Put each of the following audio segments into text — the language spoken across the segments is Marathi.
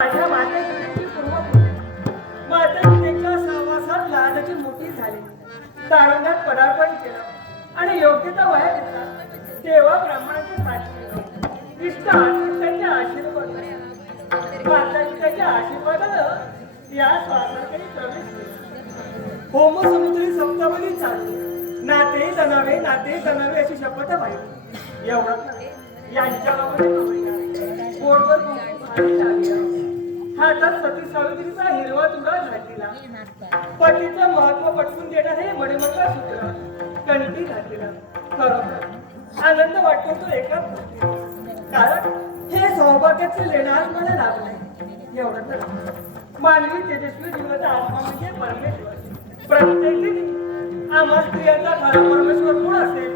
माझ्या मातेची मातेच्या सहवासात लहानाची मोठी झाली, तारुण्यात पदार्पण केलं आणि योग्यता वया घेतला. देवा ब्राह्मणाचे साक्षी इष्ट आशिष्टाचे आशीर्वाद मातापित्याच्या आशीर्वादानं या श्वासाकडे प्रवेश केला. होम समुद्री सप्तपदी चालली, नाते जनावे अशी शपथ पाहिली. एवढं यांच्यामध्ये गोडवर हातात सती सावित्रीचा हिरवा तुरा घातलेला, पतीचं महत्व पटवून देणारे मणिमंगळ सूत्र कंठी घातलेला. खरोखर आनंद वाटतो तो एकाच गोष्टी, कारण हे सौभाग्याचे लेणार मला लाभले. एवढं तर मानवी तेजस्वी जीवनाचा आत्मा म्हणजे परमेश्वर. प्रत्येक आम्हा स्त्रियांचा खरा परमेश्वर कोण असेल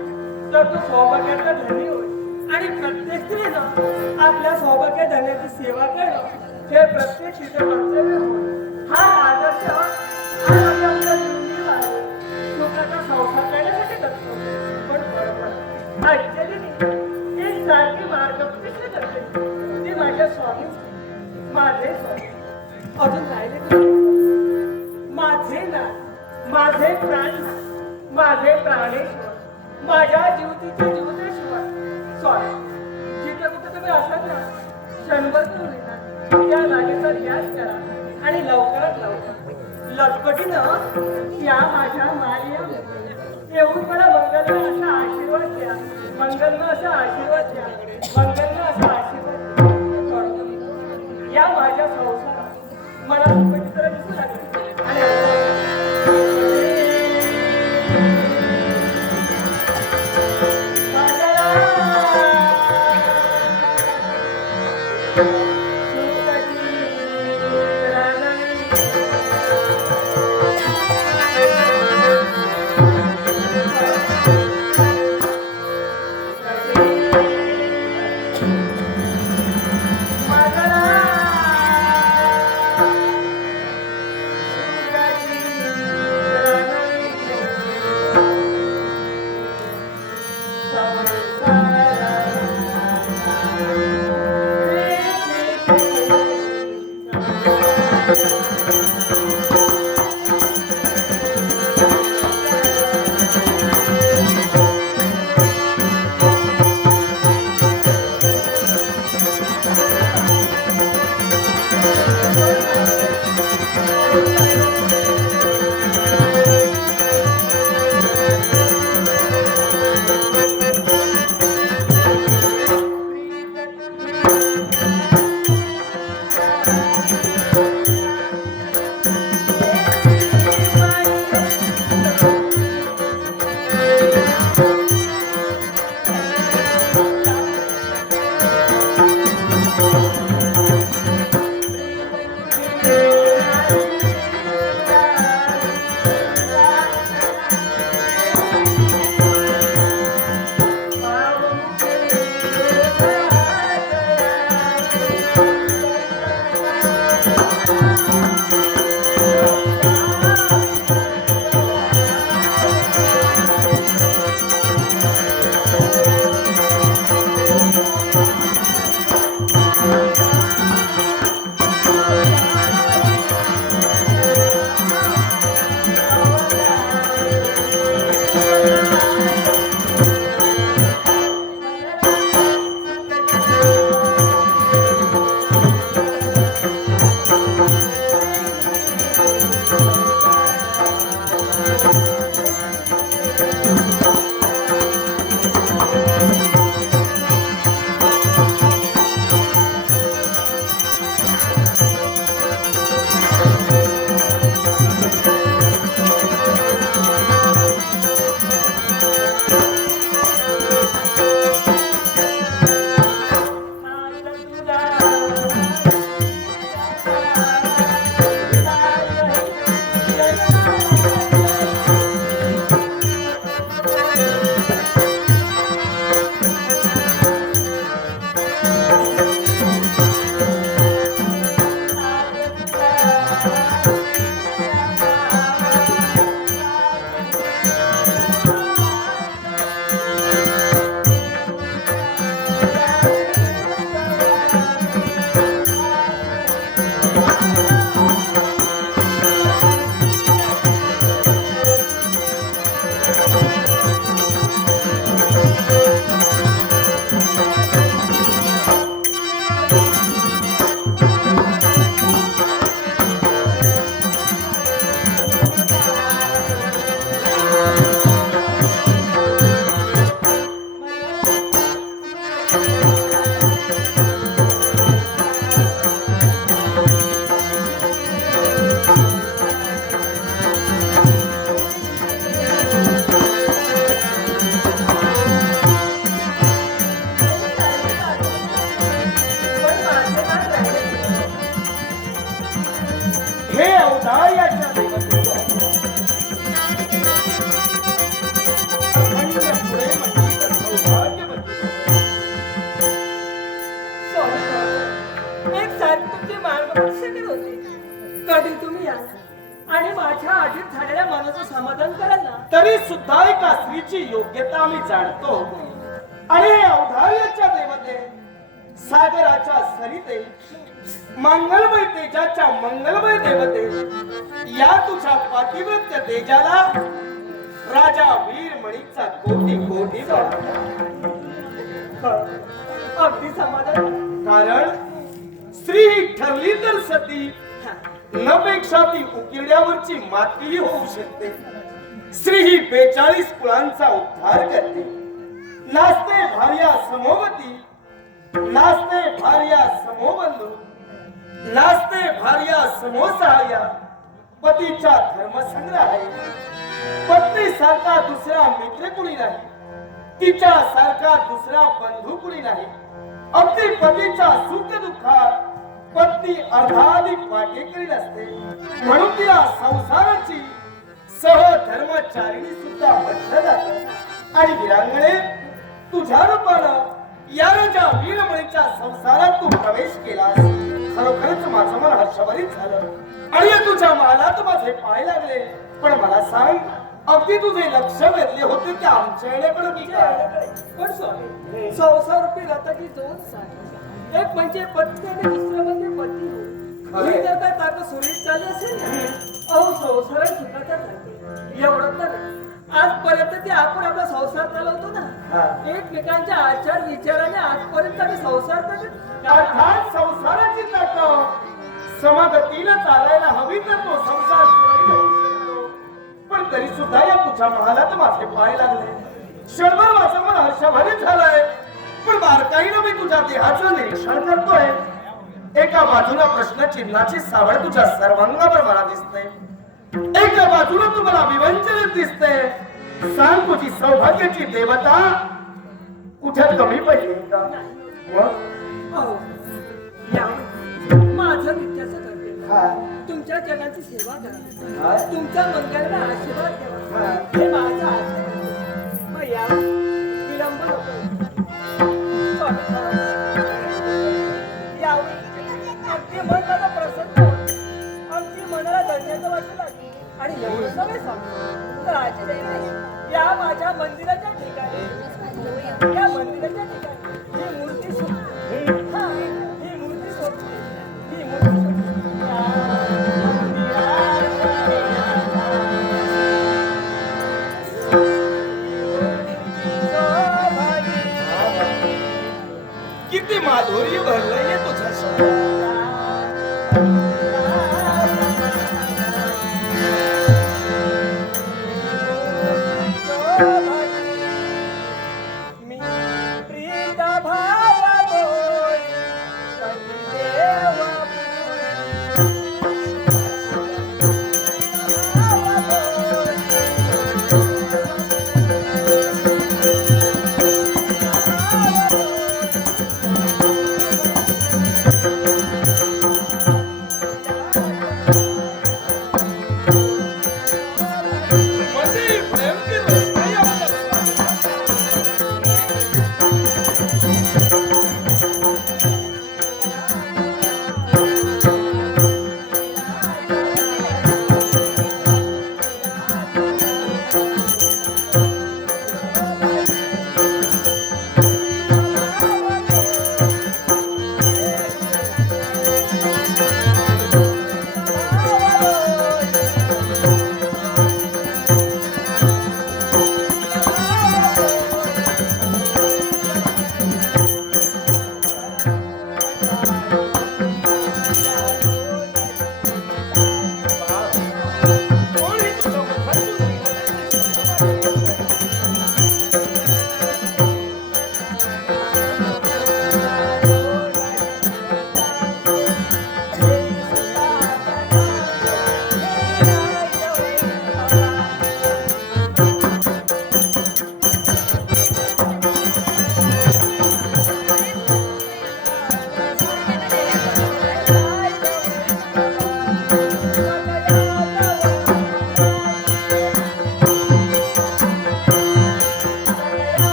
तर तो सौभाग्याचा धनी होय. आणि प्रत्येक स्त्रीनं आपल्या सौभाग्य धन्याची सेवा करणं हे प्रत्येक स्त्रीचे कर्तव्य होय. हा आदर्श आपल्या जीवनी आहे. सुखाचा संसार करण्यासाठी करतो, पण बरोबर आश्चर्याने एक सारखी मार्गदर्शन करते. ते माझ्या स्वामी, माझे स्वामी. अजून राहिले माझे ना, माझे प्राण, माझे प्राणेश्वर, माझ्या जीवतीचे जीवतेश्वर स्वामी. जिथे कुठे तुम्ही असाल ना, क्षणभर करून येणार त्या जागेचा ध्यास करा आणि लवकरात लवकर लटपटीनं या माझ्या माया येऊन मला मंगलमय असा आशीर्वाद द्या, मंगलमय असा आशीर्वाद द्या, मंगलमय असा आशीर्वाद द्या. या माझ्या संसारात मला सुखचित्र दिसू लागले आणि हे औदार्याच्या देवतेचा अखंड पुढे मंडित सौभाग्यवती. एक सारखी तुमचे मार्गदर्शन करत होते. कधी तुम्ही या आणि माझ्या आधीच झालेल्या मनाचं समाधान कराल ना. तरी सुद्धा एका स्त्रीची योग्यता आम्ही जाणतो आणि हे औदार्याच्या देवते सागराच्या सरिते मंगलमय तेजाच्या मंगलमय देवते या तुझ्या पातिव्रत्य तेजाला राजा वीरमणीचा कोटी कोटी अगदी समाधान. कारण स्त्री ही ठरली तर सती न पेक्षा ती उकिरड्यावरची माती होऊ शकते. स्त्री ही 42 कुळांचा उद्धार करते. नाचते भार्या समोवती, नाचते भार्या समोबंधू, नाचते भार्या समोसहाय्या. पतीचा धर्मसंग्रह आहे. पत्नी सारखा दुसरा मित्र कुणी नाही. तिच्या सारखा दुसरा बंधू कुणी नाही. अगदी पतीच्या सुख दुःखात पत्नी अर्धाधिक वाटेकरी नसते. म्हणून तिला संसाराची सहधर्मचारिणी सुद्धा म्हटलं जातं. आणि वीरांगणे तुझ्या रूपानं या राजा वीरमणीच्या संसारात तू प्रवेश केलास. खरोखरच माझं मन हर्षभरित झालं आणि या तुझ्या महालात माझे पाय लागले. पण मला सांग, अगदी तुझे लक्ष वेधले होते ते आमच्या येण्याकडे की काय? पण स्वामी, संसारूपी रथाची दोन साथी, एक म्हणजे पत्नी आणि दुसरं म्हणजे पती होय. ही जर काय ताकद सुरळीत चालली असेल ना, अहो संसार सुखाचा चालते. एवढं तर आजपर्यंत ते आपण आपला संसार चालवतो ना, एकमेकांच्या आचार विचाराने आजपर्यंत आम्ही संसार करतो. अर्थात संसाराची ताकद समगतीनं चालायला हवी तर तो संसार सुरळीत होऊ शकतो. पण तरी सुद्धा या तुझ्या महालात माझे पाय लागले. क्षणभर माझं मन हर्षभरित झालंय. पण बारकाईनं मी तुझ्या देहाचं निरीक्षण करतोय. एका बाजूला प्रश्नचिन्हाची सावळ तुझ्या सर्वांगावर मला दिसते. एका बाजूला तुम्हाला विवंचनित दिसते. सांग, तुझी सौभाग्याची देवता कुठे कमी पडली का? अहो, या माझं नित्याचं कर्तव्य तुमच्या जगाची सेवा करा. तुमच्या मंगलाला आशीर्वाद द्यावा हे माझं आशीर्वाद. मग या विलंब नको. यावेळी अगदी मन माझं प्रसन्न होतं. अगदी मनाला धन्यता वाटू लागली. आणि एवढं सगळे सांगतो तर आश्चर्य नाही. या माझ्या मंदिराच्या ठिकाणी, या मंदिराच्या ठिकाणी ही मूर्ती शोधते. हा, ही मूर्ती शोधते. ही मूर्ती शोधते. किती माधुर्य भरलंय तुझ्या शब्दात.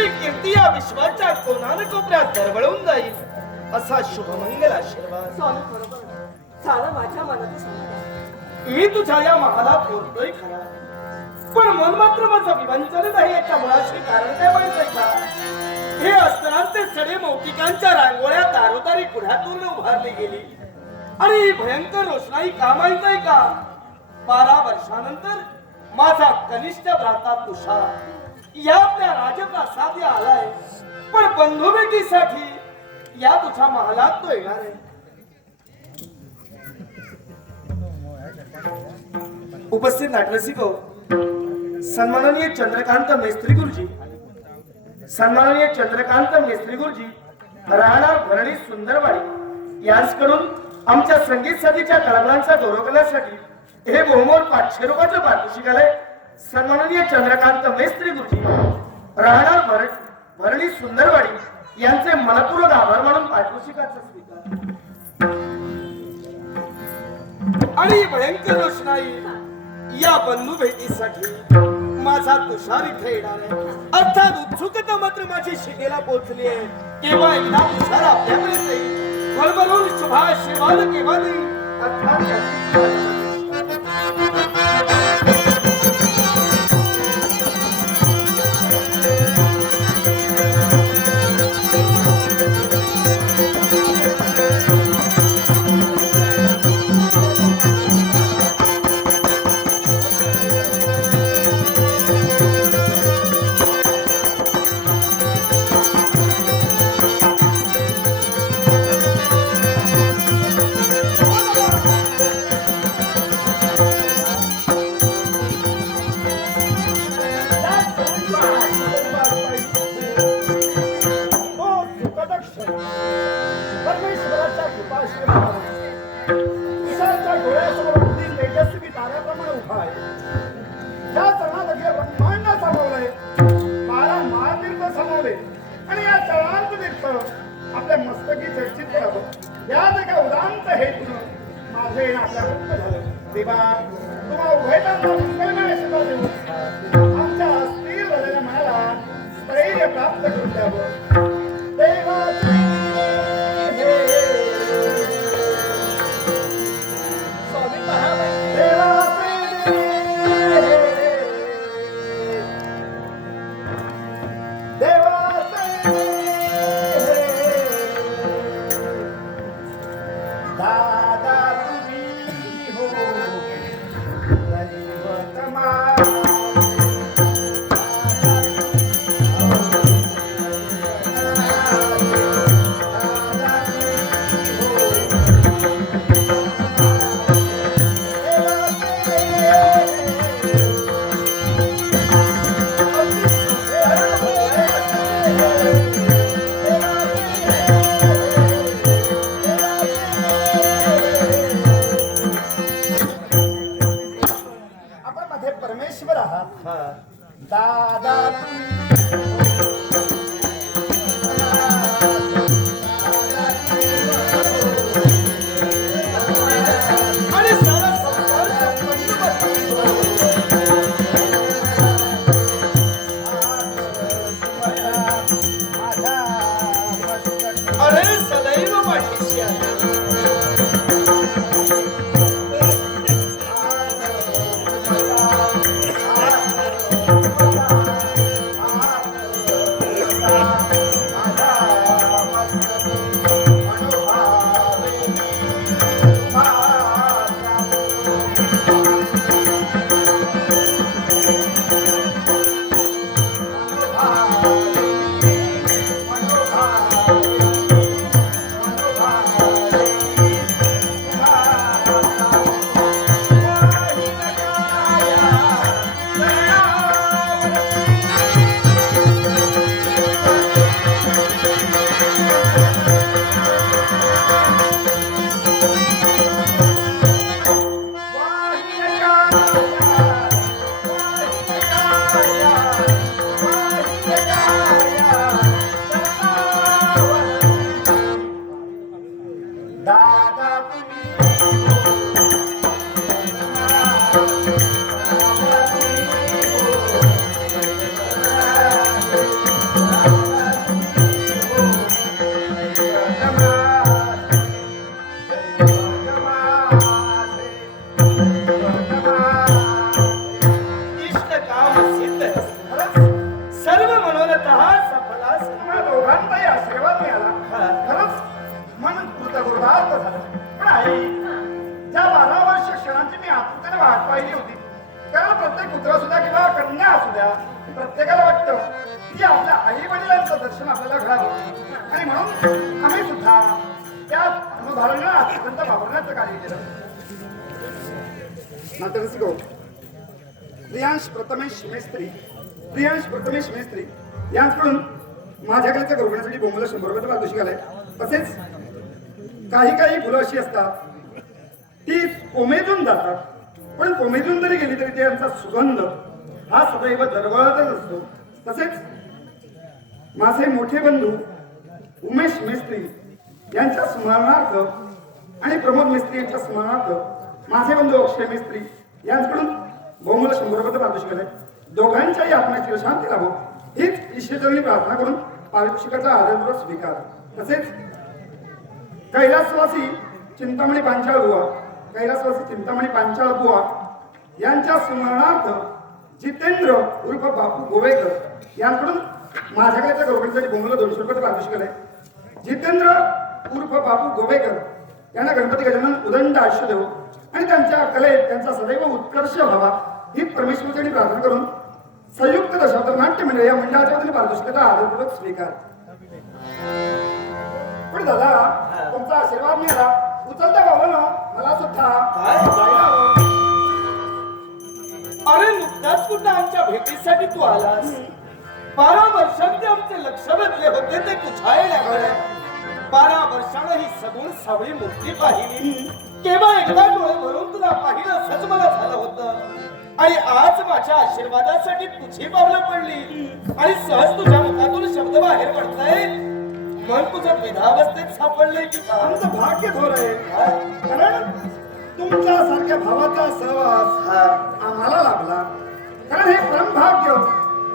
तुझी कीर्ती या विश्वाच्या कोणान कोपऱ्यात दरवळून जाईल असा शुभमंगल आशीर्वाद स्वामी बरोबर झालं माझ्या मनाचं समाधान. मी तुझ्या या महालात बोलतोय खरा, पण मन मात्र माझं विवंचन नाही. याच्या मुळाशी कारण काय माहितीये का? हे अस्त्रांचे सडे मौतिकांच्या रांगोळ्या दारोदारी पुढ्यातून उभारली गेली आणि ही भयंकर रोषणाई का माहितीये का? 12 वर्षानंतर माझा कनिष्ठ भ्राता तुषार या आपल्या राजप्रासादी आलाय, पण बंधुभेटीसाठी या तुझ्या महालात तो येणार आहे. उपस्थित नाटरसिको, सन्माननीय चंद्रकांत मेस्त्री गुरुजी, सन्माननीय चंद्रकांत मेस्त्री गुरुजी, राहणार भरणी सुंदरवाडी यांच्याकडून आमच्या संगीत साथीच्या कलाकारांचा गौरव करण्यासाठी हे बहुमोल 500 रुपयाचं पारितोषिक आलंय. सन्माननीय चंद्रकांत मेस्त्री गुरुजी, राहणार भरणी सुंदरवाडी यांचे मनपूर्वक आभार मानून पारितोषिकाचा स्वीकार. आणि भयंकर रोषणाई या बंधू भेटीसाठी माझा तुषार इथे येणार आहे. अर्थात उत्सुकता मात्र माझी शिगेला पोहोचली आहे. केव्हा एकदा तुषार आपल्याकडे येईल, खळबळून शुभाशीर्वाद केव्हा देईल अर्थात आपल्या मस्तकी चर्चित करावं यात एका उदांत हेतून माझे येणं आपल्याकडून झालं. देवा तुम्हा उभयतांना मंगलमय शुभ देऊ, आमच्या अस्थिर झालेल्या मनाला स्थैर्य प्राप्त करून द्यावं. देवाचे स्वामी पहावे देवाचे देवाचे दादा तुम्ही हो दैवत आपण मध्ये परमेश्वर आहात. दादा आणि सारा संसार संपन्न अरे सदैव पाठीशी आहे. सफलास तुम्हा दोघांचाही आशीर्वाद मिळाला खरंच मन कृतकृतार्थ झालं. पण आई, ज्या 12 वर्ष क्षणांची मी आतुरतेने वाट पाहिली होती, कारण प्रत्येक पुत्र असू द्या किंवा कन्या असू द्या, प्रत्येकाला वाटतं की आपल्या आई वडिलांचं दर्शन आपल्याला घडावं, आणि म्हणून आम्ही सुद्धा त्या अनुधारणात अत्यंत वापरण्याचं कार्य केलं. नाट्यरसिको प्रियांश प्रथमेश मेस्त्री यांच्याकडून माझ्याकडे गौरवण्यासाठी बोंबला 100 रुपये पारितोषिक आलंय. तसेच काही फुलं अशी असतात ती कोमेजून जातात, पण कोमेजून जरी गेली तरी त्यांचा सुगंध हा सदैव दरवळतच असतो. तसेच माझे मोठे बंधू उमेश मेस्त्री यांच्या स्मरणार्थ आणि प्रमोद मेस्त्री यांच्या स्मरणार्थ माझे बंधू अक्षय मेस्त्री यांच्याकडून बोंबला 100 रुपये पारितोषिक आलंय. दोघांच्याही आत्म्याची शांती लाभो हीच ईश्वरचरणी प्रार्थना करून पारितोषिकाचा आदरपूर्वक स्वीकार. तसेच कैलासवासी चिंतामणी पांचाळ बुवा यांच्या स्मरणार्थ जितेंद्र उर्फ बापू गोवेकर यांकडून माझ्याकडे गौरवण्यासाठी बोंबला 200 रुपये पारितोषिक आलंय. जितेंद्र उर्फ बापू गोवेकर यांना गणपती गजानन उदंड आयुष्य देवो आणि त्यांच्या कलेत त्यांचा सदैव उत्कर्ष व्हावा ही परमेश्वराची प्रार्थना करून संयुक्त दशावतार नाट्य मंडळ या मंडळाच्या वतीने पारितोषिकाचा आदरपूर्वक स्वीकार. पण दादा, तुमचा आशीर्वाद मिळाला, उचलता भावानं मला सुद्धा जायला हवं. अरे नुकताच कुठं आमच्या भेटीसाठी तू आलास. 12 वर्षांचे आमचे लक्ष वेधले होते ते कुठायला. 12 वर्षानं ही सगुण सावळी मूर्ती पाहिली, केवळ एकदा डोळे भरून तुला पाहिलं असंच मला झालं होतं. आणि आज माझ्या आशीर्वादासाठी तुझी पावलं पडली आणि सहज तुझ्या मुखातून शब्द बाहेर पडताय. मन तुझं विधावस्थेत सापडलंय की का? आमचं भाग्य थोर आहे, कारण तुमच्या सारख्या भावाचा सहवास आम्हाला लाभला. कारण हे परमभाग्य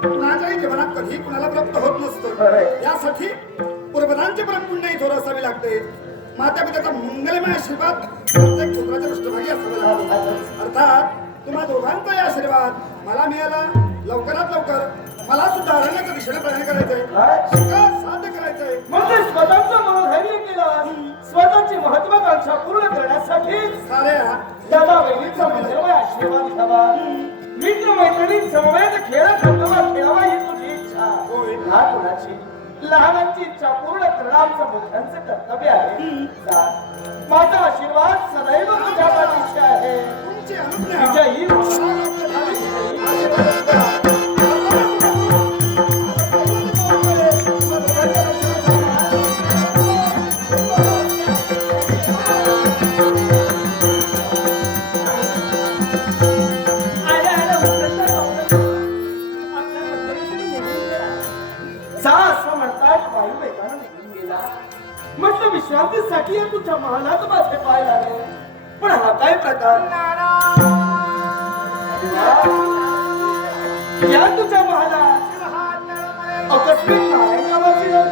कुणाच्याही जीवनात कधी कुणाला प्राप्त होत नसतं. यासाठी पूर्वजांचे परमपुण्यही थोर असावे लागते. माता पित्याचा मंगलमय आशीर्वाद प्रत्येक पुत्राच्या पृष्ठभागी असावा लागतो. अर्थात तुम्हा दोघांचाही आशीर्वाद मला मिळाला. लवकरात लवकर मला सुद्धा अरण्याच्या दिशेने प्रयाण करायचंय, शिकार साध्य करायचंय. म्हणजे स्वतःचं मनोधैर्य केलं, स्वतःची महत्वाकांक्षा पूर्ण करण्यासाठी साऱ्या दादा बहिणीचा मंदिरमय आशीर्वाद घ्यावा. मित्र मैत्रिणी समवेत खेळत खेळावा ही तुझी इच्छा. हा कोणाची लहानांची इच्छा पूर्ण करणं आमचं मोठ्यांचं कर्तव्य आहे. माझा आशीर्वाद सदैव तुझ्या पाठीशी आहे. तुमची अनुज्ञा विजयी म्हटलं विश्रांतीसाठी तुझ्या महालात माझे पाय लागले. पण हा काय प्रकार? या तुझ्या महालात अकस्मित नारायण नावाची लोक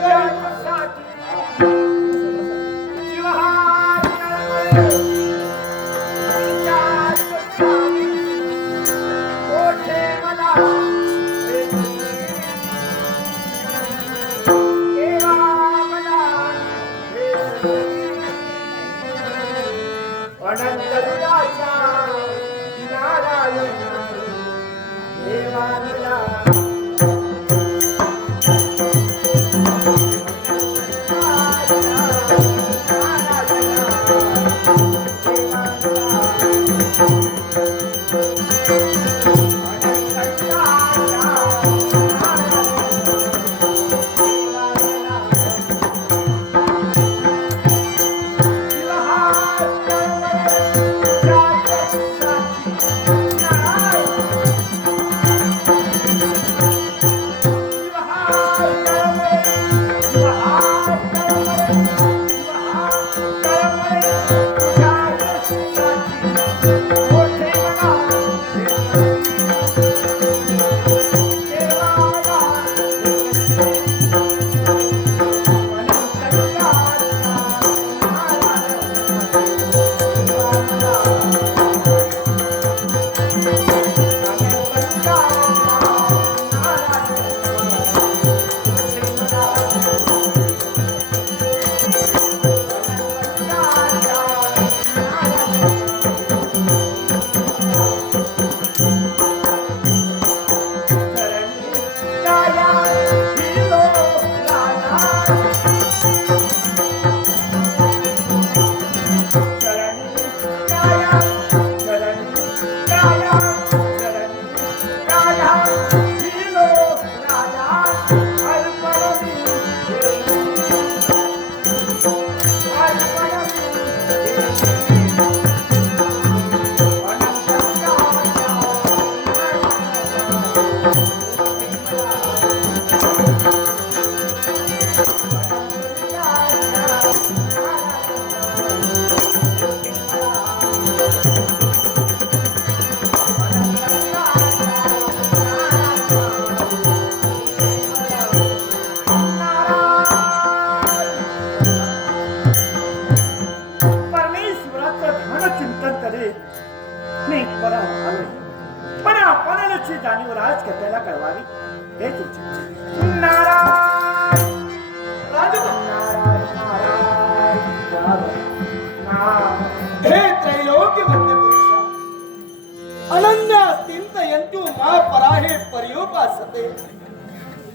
योगोपासते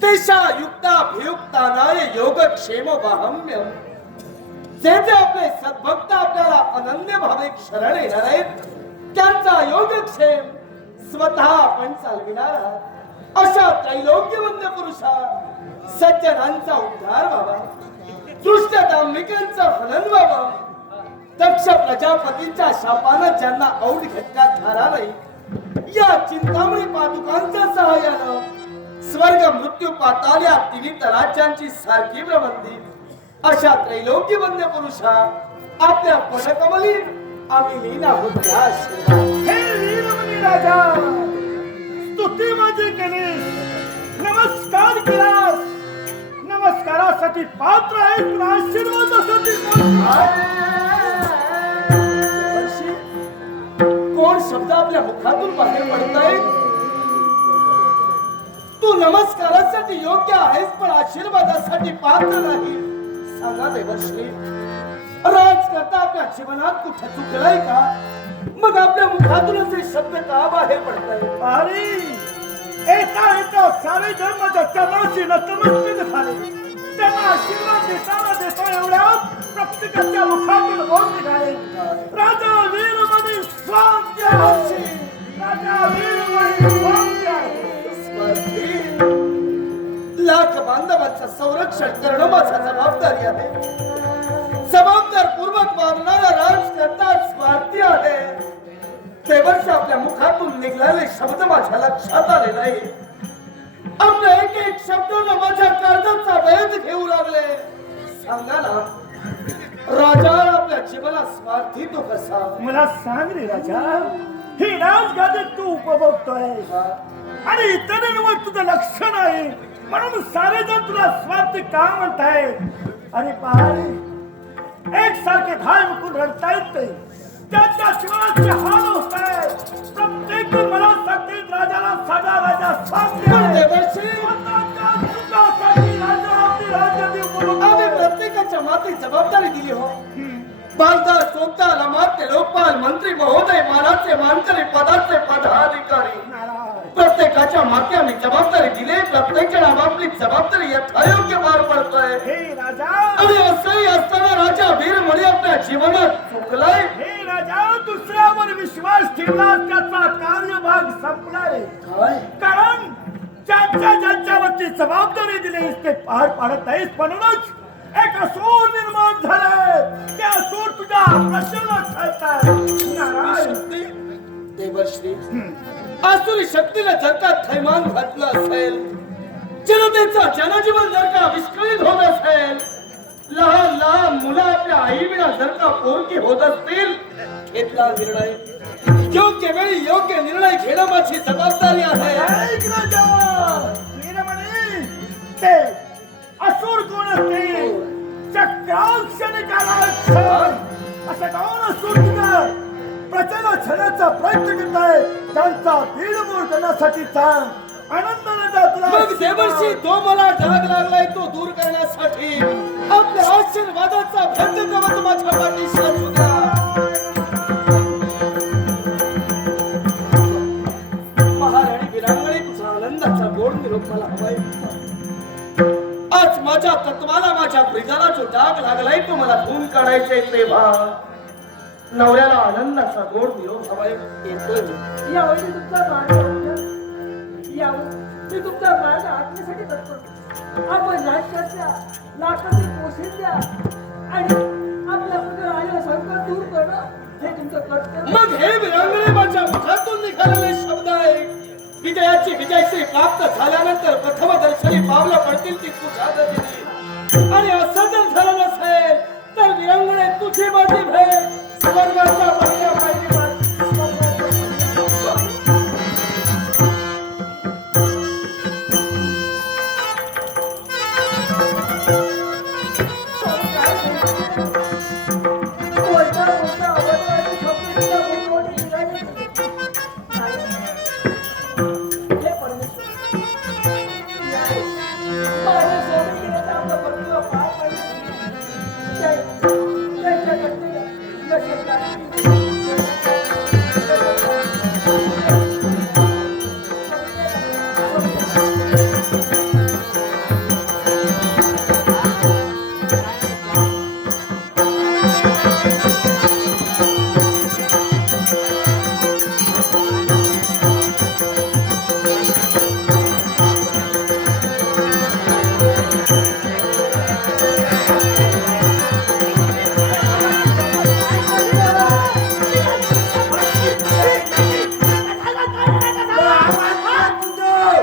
तेषा युक्ताभियुक्तानाय योगक्षेम वाहम्य. जे जे आपले सद्भक्त आपल्याला अनन्य भावे शरण येणार आहेत त्यांचा योगक्षेम स्वतः आपण चालविणार आहात. अशा त्रैलोक्यवंद्य पुरुषा सज्जनांचा उद्धार व्हावा, दुष्ट दांभिकांचा हनन व्हावं. दक्ष प्रजापतींच्या शापानं ज्यांना औढ घटकात धारा नाही या चिंतामणी पादुकांच्या सहाय्यानं स्वर्ग मृत्यू पाताल या तिन्ही तराज्यांची सारखी प्रबंधी अशा त्रैलोक्यवंद्य पुरुषा आपल्या पदकमली आम्ही लीन आहोत. या आशीर्वाद. हे वीरमणी राजा, स्तुती माझी केली, नमस्कार केलास. नमस्कारासाठी पात्र आहे, पण आशीर्वादासाठी वर्षी, कोण शब्द आपल्या मुखातून बाहेर पडतायत? तू नमस्कारासाठी योग्य आहेस पण आशीर्वादासाठी पात्र नाही. सांगा देवर्षी, राजकर्ता आपल्या जीवनात कुठे चुकलाय का? मग आपल्या मुखातून असे शब्द का बाहेर पडतायत? अरे एका एका सारे धर्माच्या चरणाशी नतमस्तक झाले. त्यांना आशीर्वाद देता एवढ्यात प्रत्येकाच्या मुखातून बोल निघाले, राजा वीरमणी स्वामी आहे. राजा वीरमणी स्वामी आहे. लाख बांधवांचं संरक्षण करणं माझा जबाबदारी आहे. जबाबदार पूर्वक वागणारा राजकर्ता स्वार्थी आहे. तेवढच आपल्या मुखातून निघालेले शब्द माझ्या लक्षात आले नाही. आपल्या एक एक शब्दानं माझ्या काळजाचा वेध घेऊ लागले. सांगा ना राजा, आपल्या जीवनात स्वार्थी तो कसा? मला सांग रे राजा, ही राजगादी तू उपभोगतोय आणि इतरांवर तुझं लक्ष नाही म्हणून सारे जण तुला स्वार्थी का म्हणताय? अरे पहारे, एक सारखे धाय मुकून रडतायत ते, त्यांच्या जीवनाचे हाल होत आहेत. प्रत्येक मला सांगते राजाला साधा राजा सांगते आम्ही प्रत्येकाच्या माती जबाबदारी दिली हो. बालदार, चोपदार, अमात्य, लोकपाल, मंत्री महोदय, मानाचे मानकरी, पदाचे पदाधिकारी प्रत्येकाच्या मागे आम्ही जबाबदारी दिली. प्रत्येक जण आपापली जबाबदारी यथायोग्य पार पडतोय. हे राजा, आणि असंही असताना राजा वीरमणी आपल्या जीवनात चुकलाय. हे राजा, दुसऱ्यावर विश्वास ठेवला त्याचा कार्यभाग संपलाय. काय? कारण ज्यांच्यावरती जबाबदारी दिली ते पार पाडत नाहीस म्हणूनच एक असुर निर्माण झालाय. ते असुर तुझ्या प्रश्नाला खेळताय. देवर्षी, आसुरी शक्तीला जर का थैमान घातलं असेल, जनतेचं जनजीवन जर का विस्कळीत होत असेल, लहान लहान मुलं आपल्या आई विना जर का पोरकी होत असतील, घेतला निर्णय योग्य वेळी योग्य निर्णय घेणं माझी जबाबदारी आहे. ऐक राजा, वीरमणी, ते असुर कोण असते? चक्राक्षणिकाला असं कोण असुर तुझं प्रजेला छळण्याचा प्रयत्न करताय? त्यांचा बीडमोड करण्यासाठी सांग. आनंदाने जा तुला. मग देवर्षी, तो मला डाग लागलाय तो दूर करण्यासाठी आपल्या आशीर्वादाचा भंग कवच माझ्या पाठीशी असू द्या. महाराणी वीरांगणी, तुझा आनंदाचा गोड निरोप मला हवाय. आज माझ्या तत्वाला, माझ्या ब्रिजाला जो डाग लागलाय तो मला धुवून काढायचे. तेव्हा नवऱ्याला आनंदाचा गोड निरोप हवाय. येतोय मी. यावेळी तुमचा मार्ग मी तुमचा मार्ग आत्मेसाठी करतो. आपण राजकारच्या लाटाचे पोषण द्या आणि आपल्या पुढे आलेलं संकट दूर करणं हे तुमचं कर्तव्य. मग हे वीरांगणे माझ्या मुखातून निघालेले शब्द आहे. विजयाची विजयश्री प्राप्त झाल्यानंतर प्रथमदर्शनी पावलं पडतील ती तुझ्या गतीने. आणि असं जर झालं नसेल तर वीरांगणे तुझी माझी भेट स्वर्गाचा